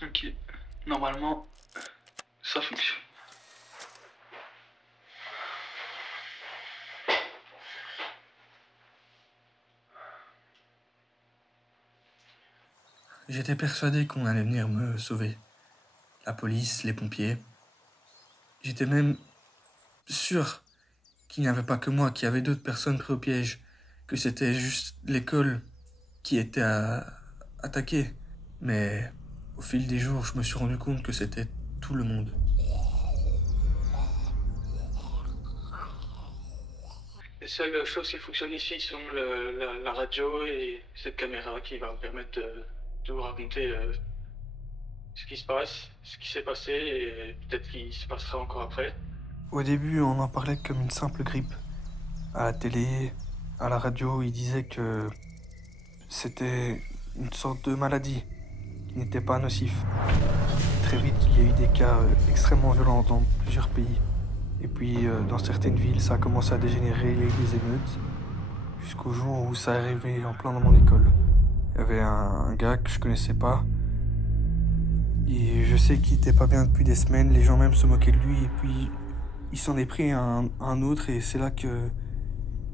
Ok, normalement, ça fonctionne. J'étais persuadé qu'on allait venir me sauver. La police, les pompiers. J'étais même sûr qu'il n'y avait pas que moi, qu'il y avait d'autres personnes prises au piège, que c'était juste l'école qui était attaquée. Mais au fil des jours, je me suis rendu compte que c'était tout le monde. Les seules choses qui fonctionnent ici sont la radio et cette caméra qui va me permettre de vous raconter ce qui se passe, ce qui s'est passé et peut-être ce qui se passera encore après. Au début, on en parlait comme une simple grippe. À la télé, à la radio, ils disaient que c'était une sorte de maladie qui n'était pas nocif. Très vite, il y a eu des cas extrêmement violents dans plusieurs pays. Et puis, dans certaines villes, ça a commencé à dégénérer, il y a eu des émeutes, jusqu'au jour où ça est arrivé en plein dans mon école. Il y avait un gars que je connaissais pas, et je sais qu'il était pas bien depuis des semaines, les gens même se moquaient de lui, et puis il s'en est pris un autre, et c'est là que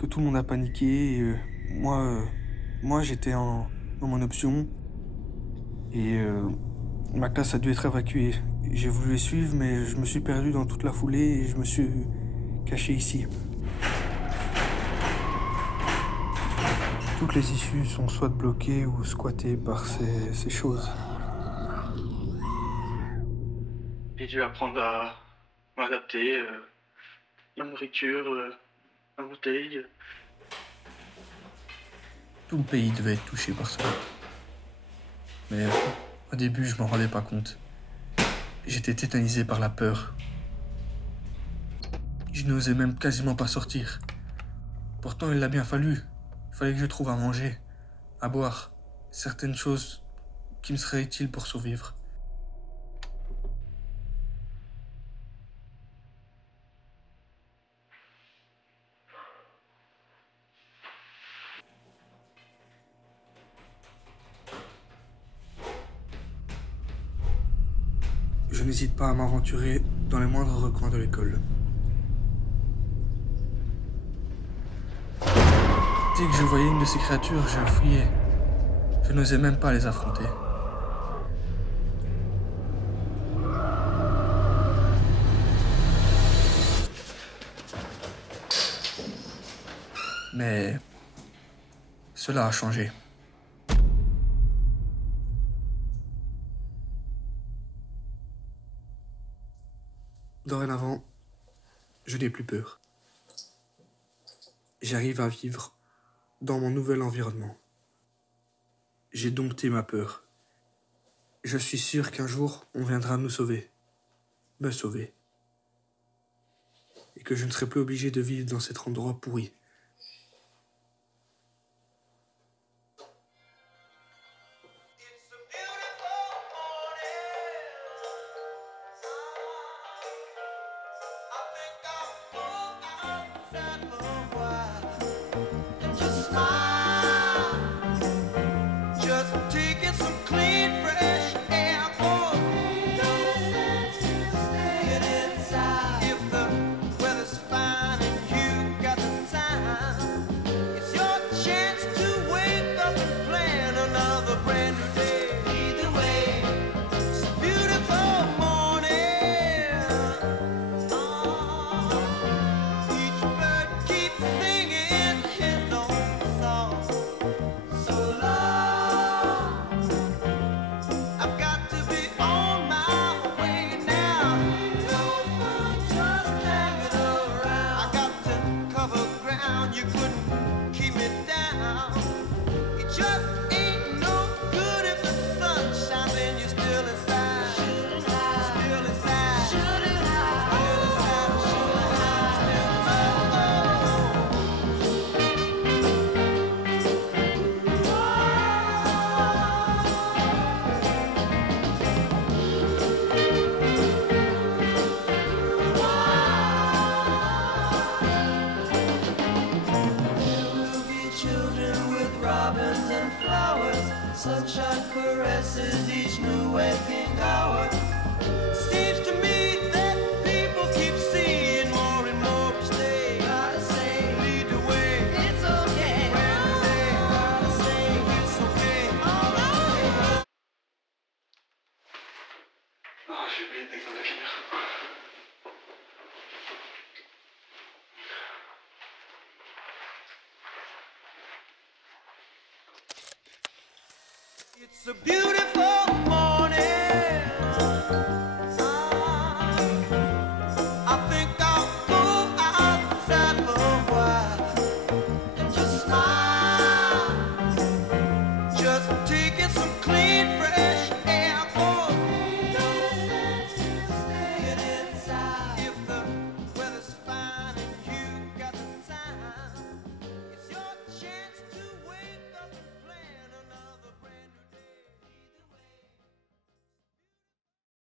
tout le monde a paniqué. Et, moi j'étais dans mon option, et ma classe a dû être évacuée. J'ai voulu les suivre, mais je me suis perdu dans toute la foulée, et je me suis caché ici. Toutes les issues sont soit bloquées ou squattées par ces choses. J'ai dû apprendre à m'adapter, la nourriture, la bouteille. Tout le pays devait être touché par ça. Mais au début, je m'en rendais pas compte. J'étais tétanisé par la peur. Je n'osais même quasiment pas sortir. Pourtant, il l'a bien fallu. Il fallait que je trouve à manger, à boire, certaines choses qui me seraient utiles pour survivre. Je n'hésite pas à m'aventurer dans les moindres recoins de l'école. Dès que je voyais une de ces créatures, je fuyais. Je n'osais même pas les affronter. Mais cela a changé. Dorénavant, je n'ai plus peur. J'arrive à vivre dans mon nouvel environnement. J'ai dompté ma peur. Je suis sûr qu'un jour, on viendra nous sauver. Me sauver. Et que je ne serai plus obligé de vivre dans cet endroit pourri. It's a beautiful